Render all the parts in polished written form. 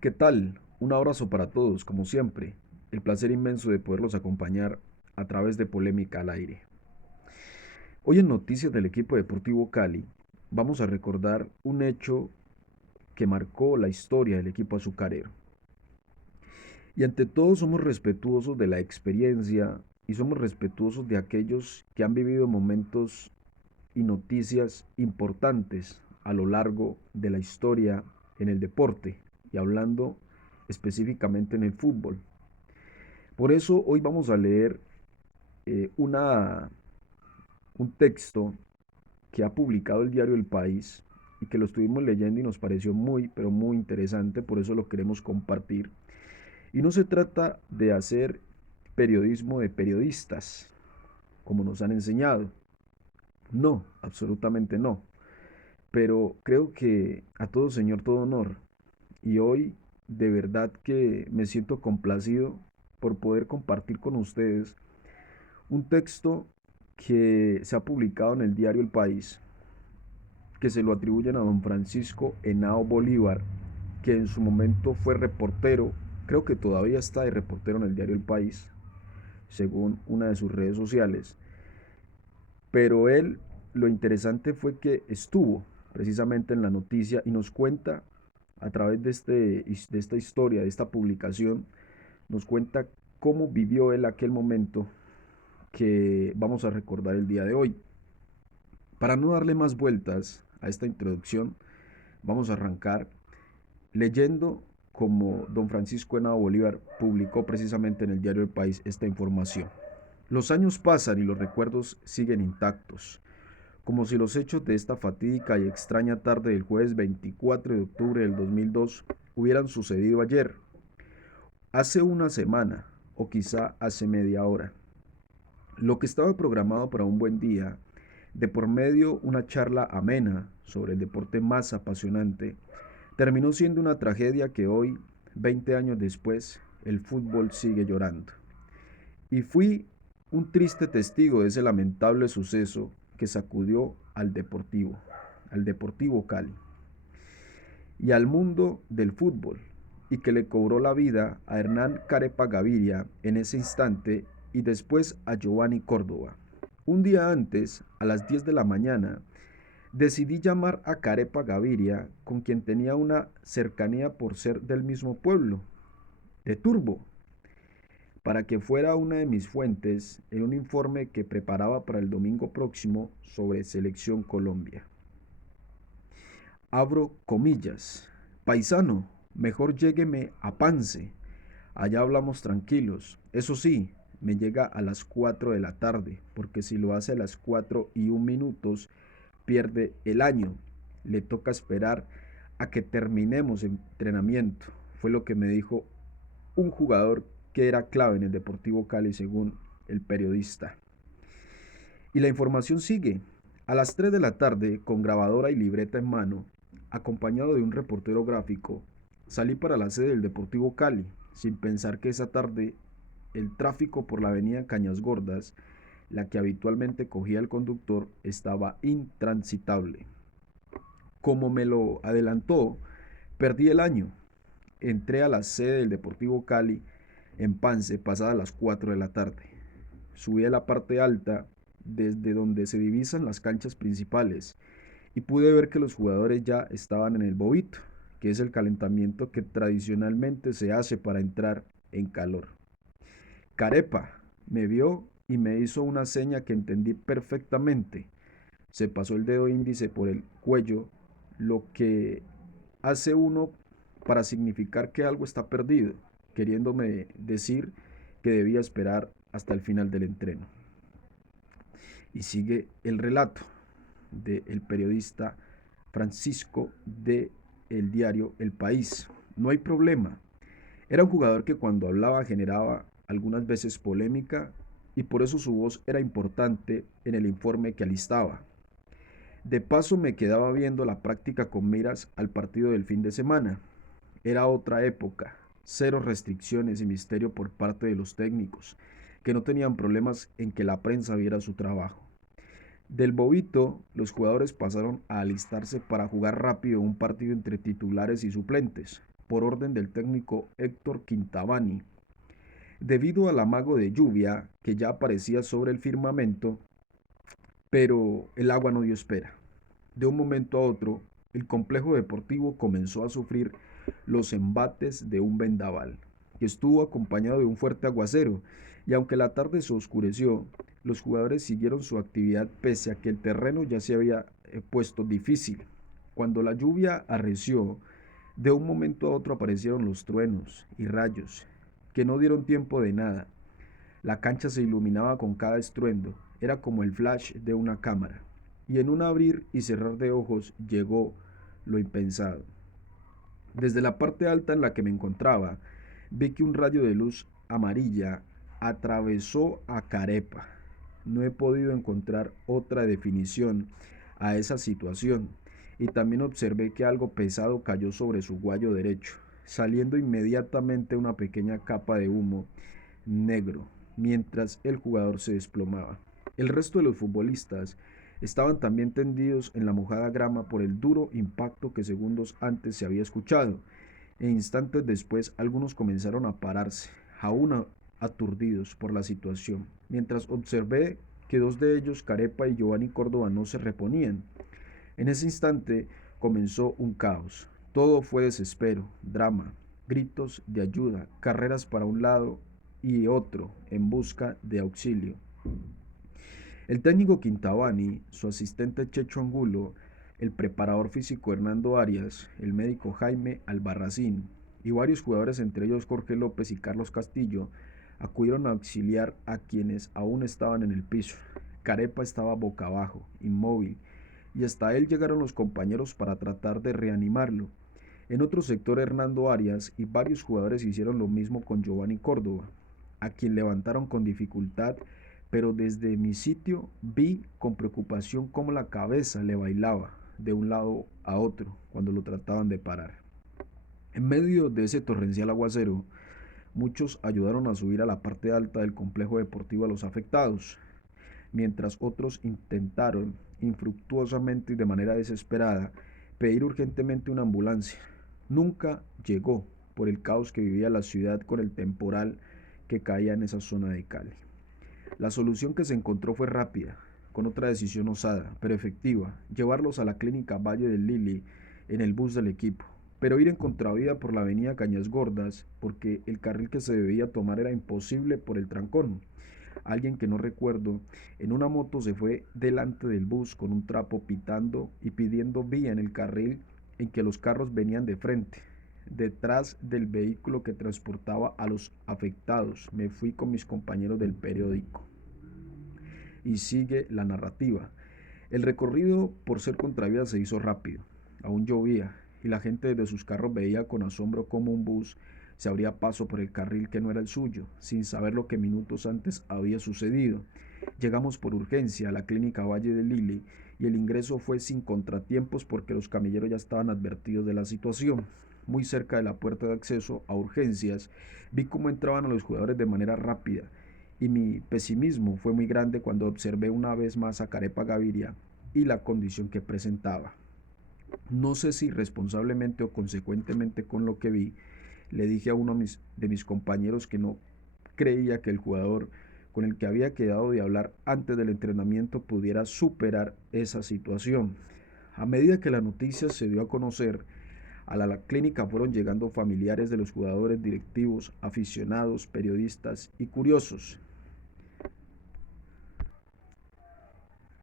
¿Qué tal? Un abrazo para todos, como siempre. El placer inmenso de poderlos acompañar a través de Polémica al Aire. Hoy en Noticias del equipo deportivo Cali vamos a recordar un hecho que marcó la historia del equipo azucarero. Y ante todo somos respetuosos de la experiencia y somos respetuosos de aquellos que han vivido momentos y noticias importantes a lo largo de la historia en el deporte y hablando específicamente en el fútbol. Por eso hoy vamos a leer eh, una, un texto que ha publicado el diario El País y que lo estuvimos leyendo y nos pareció muy, pero muy interesante, por eso lo queremos compartir. Y no se trata de hacer periodismo de periodistas, como nos han enseñado. No, absolutamente no. Pero creo que a todo señor, todo honor. Y hoy de verdad que me siento complacido por poder compartir con ustedes un texto que se ha publicado en el diario El País, que se lo atribuyen a don Francisco Henao Bolívar, que en su momento fue reportero, creo que todavía está de reportero en el diario El País, según una de sus redes sociales, pero él, lo interesante fue que estuvo precisamente en la noticia y nos cuenta a través de esta historia, de esta publicación, nos cuenta cómo vivió él aquel momento que vamos a recordar el día de hoy. Para no darle más vueltas a esta introducción, vamos a arrancar leyendo como don Francisco Henao Bolívar publicó precisamente en el diario El País esta información. Los años pasan y los recuerdos siguen intactos, como si los hechos de esta fatídica y extraña tarde del jueves 24 de octubre del 2002 hubieran sucedido ayer, hace una semana o quizá hace media hora. Lo que estaba programado para un buen día, de por medio una charla amena sobre el deporte más apasionante, terminó siendo una tragedia que hoy, 20 años después, el fútbol sigue llorando. Y fui un triste testigo de ese lamentable suceso que sacudió al Deportivo Cali y al mundo del fútbol, y que le cobró la vida a Hernán Carepa Gaviria en ese instante y después a Giovanni Córdoba. Un día antes, a las 10 de la mañana, decidí llamar a Carepa Gaviria, con quien tenía una cercanía por ser del mismo pueblo, de Turbo, para que fuera una de mis fuentes en un informe que preparaba para el domingo próximo sobre Selección Colombia. Abro comillas. Paisano, mejor llégueme a Pance. Allá hablamos tranquilos. Eso sí, me llega a las 4 de la tarde, porque si lo hace a las 4:01, pierde el año. Le toca esperar a que terminemos el entrenamiento. Fue lo que me dijo un jugador que era clave en el Deportivo Cali según el periodista. Y la información sigue. A las 3 de la tarde, con grabadora y libreta en mano, acompañado de un reportero gráfico, salí para la sede del Deportivo Cali, sin pensar que esa tarde el tráfico por la avenida Cañas Gordas, la que habitualmente cogía el conductor, estaba intransitable. Como me lo adelantó, perdí el año. Entré a la sede del Deportivo Cali en Pance pasadas las 4 de la tarde. Subí a la parte alta, desde donde se divisan las canchas principales, y pude ver que los jugadores ya estaban en el bobito, que es el calentamiento que tradicionalmente se hace para entrar en calor. Carepa me vio y me hizo una seña que entendí perfectamente. Se pasó el dedo índice por el cuello, lo que hace uno para significar que algo está perdido, queriéndome decir que debía esperar hasta el final del entreno. Y sigue el relato del periodista Francisco de el diario El País. No hay problema. Era un jugador que cuando hablaba generaba algunas veces polémica y por eso su voz era importante en el informe que alistaba. De paso me quedaba viendo la práctica con miras al partido del fin de semana. Era otra época, cero restricciones y misterio por parte de los técnicos, que no tenían problemas en que la prensa viera su trabajo. Del bobito, los jugadores pasaron a alistarse para jugar rápido un partido entre titulares y suplentes, por orden del técnico Héctor Quintabani. Debido al amago de lluvia que ya aparecía sobre el firmamento, pero el agua no dio espera. De un momento a otro, el complejo deportivo comenzó a sufrir los embates de un vendaval, que estuvo acompañado de un fuerte aguacero, y aunque la tarde se oscureció, los jugadores siguieron su actividad pese a que el terreno ya se había puesto difícil. Cuando la lluvia arreció, de un momento a otro aparecieron los truenos y rayos, que no dieron tiempo de nada. La cancha se iluminaba con cada estruendo, era como el flash de una cámara, y en un abrir y cerrar de ojos llegó lo impensado. Desde la parte alta en la que me encontraba, vi que un rayo de luz amarilla atravesó a Carepa. No he podido encontrar otra definición a esa situación, y también observé que algo pesado cayó sobre su guayo derecho, saliendo inmediatamente una pequeña capa de humo negro, mientras el jugador se desplomaba. El resto de los futbolistas estaban también tendidos en la mojada grama por el duro impacto que segundos antes se había escuchado, e instantes después algunos comenzaron a pararse, aún aturdidos por la situación, mientras observé que dos de ellos, Carepa y Giovanni Córdoba, no se reponían. En ese instante comenzó un caos. Todo fue desespero, drama, gritos de ayuda, carreras para un lado y otro en busca de auxilio. El técnico Quintabani, su asistente Checho Angulo, el preparador físico Hernando Arias, el médico Jaime Albarracín y varios jugadores, entre ellos Jorge López y Carlos Castillo, acudieron a auxiliar a quienes aún estaban en el piso. Carepa estaba boca abajo, inmóvil, y hasta él llegaron los compañeros para tratar de reanimarlo. En otro sector, Hernando Arias y varios jugadores hicieron lo mismo con Giovanni Córdoba, a quien levantaron con dificultad, pero desde mi sitio vi con preocupación cómo la cabeza le bailaba de un lado a otro cuando lo trataban de parar. En medio de ese torrencial aguacero, muchos ayudaron a subir a la parte alta del complejo deportivo a los afectados, mientras otros intentaron, infructuosamente y de manera desesperada, pedir urgentemente una ambulancia. Nunca llegó por el caos que vivía la ciudad con el temporal que caía en esa zona de Cali. La solución que se encontró fue rápida, con otra decisión osada, pero efectiva: llevarlos a la clínica Valle del Lili en el bus del equipo, pero ir en contravía por la avenida Cañas Gordas, porque el carril que se debía tomar era imposible por el trancón. Alguien que no recuerdo, en una moto se fue delante del bus con un trapo pitando y pidiendo vía en el carril en que los carros venían de frente. Detrás del vehículo que transportaba a los afectados, me fui con mis compañeros del periódico. Y sigue la narrativa. El recorrido, por ser contravía, se hizo rápido. Aún llovía, y la gente desde sus carros veía con asombro cómo un bus se abría paso por el carril que no era el suyo, sin saber lo que minutos antes había sucedido. Llegamos por urgencia a la clínica Valle de Lili, y el ingreso fue sin contratiempos porque los camilleros ya estaban advertidos de la situación. Muy cerca de la puerta de acceso a urgencias, vi cómo entraban a los jugadores de manera rápida, y mi pesimismo fue muy grande cuando observé una vez más a Carepa Gaviria y la condición que presentaba. No sé si responsablemente o consecuentemente con lo que vi, le dije a uno de mis compañeros que no creía que el jugador con el que había quedado de hablar antes del entrenamiento pudiera superar esa situación. A medida que la noticia se dio a conocer, a la clínica fueron llegando familiares de los jugadores, directivos, aficionados, periodistas y curiosos.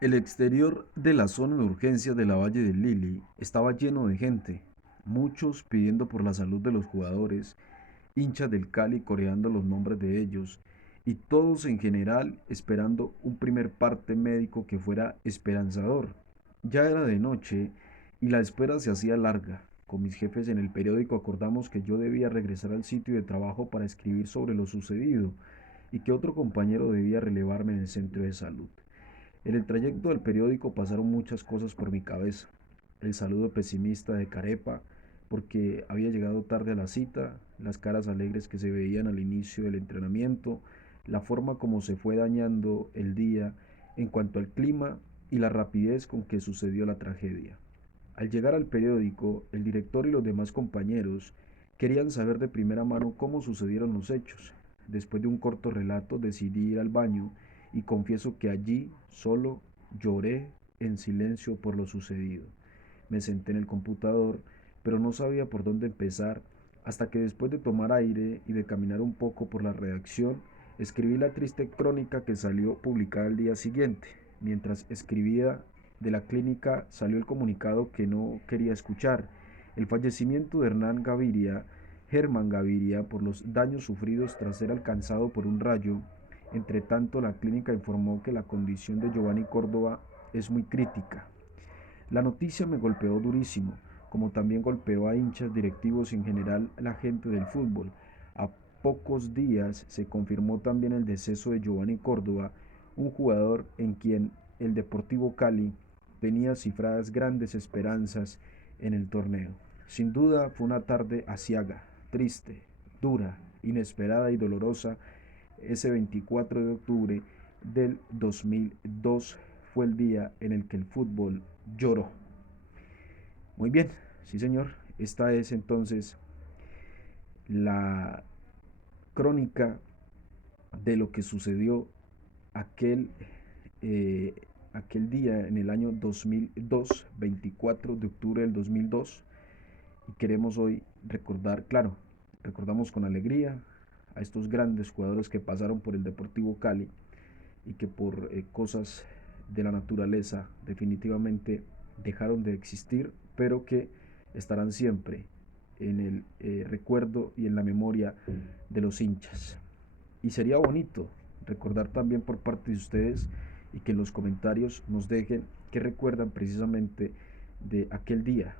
El exterior de la zona de urgencias de la Valle del Lili estaba lleno de gente, muchos pidiendo por la salud de los jugadores, hinchas del Cali coreando los nombres de ellos, y todos en general esperando un primer parte médico que fuera esperanzador. Ya era de noche y la espera se hacía larga. Con mis jefes en el periódico acordamos que yo debía regresar al sitio de trabajo para escribir sobre lo sucedido y que otro compañero debía relevarme en el centro de salud. En el trayecto del periódico pasaron muchas cosas por mi cabeza. El saludo pesimista de Carepa, porque había llegado tarde a la cita, las caras alegres que se veían al inicio del entrenamiento, la forma como se fue dañando el día en cuanto al clima y la rapidez con que sucedió la tragedia. Al llegar al periódico, el director y los demás compañeros, Querían saber de primera mano cómo sucedieron los hechos. Después de un corto relato decidí ir al baño y confieso que allí solo lloré en silencio por lo sucedido. Me senté en el computador, pero no sabía por dónde empezar, hasta que después de tomar aire y de caminar un poco por la redacción, escribí la triste crónica que salió publicada al día siguiente. Mientras escribía de la clínica salió el comunicado que no quería escuchar: el fallecimiento de Germán Gaviria, por los daños sufridos tras ser alcanzado por un rayo. Entre tanto, la clínica informó que la condición de Giovanni Córdoba es muy crítica. La noticia me golpeó durísimo, como también golpeó a hinchas, directivos y en general a la gente del fútbol. A pocos días se confirmó también el deceso de Giovanni Córdoba, un jugador en quien el Deportivo Cali tenía cifradas grandes esperanzas en el torneo. Sin duda fue una tarde aciaga, triste, dura, inesperada y dolorosa. Ese 24 de octubre del 2002 fue el día en el que el fútbol lloró. Muy bien, sí señor, esta es entonces la crónica de lo que sucedió aquel, eh, aquel día en el año 2002, 24 de octubre del 2002. Y queremos hoy recordar, claro, recordamos con alegría a estos grandes jugadores que pasaron por el Deportivo Cali y que por cosas de la naturaleza definitivamente dejaron de existir, pero que estarán siempre en el recuerdo y en la memoria de los hinchas. Y sería bonito recordar también por parte de ustedes y que en los comentarios nos dejen que recuerdan precisamente de aquel día,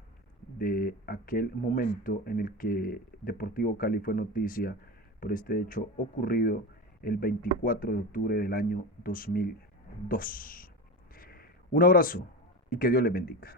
de aquel momento en el que Deportivo Cali fue noticia por este hecho ocurrido el 24 de octubre del año 2002. Un abrazo y que Dios les bendiga.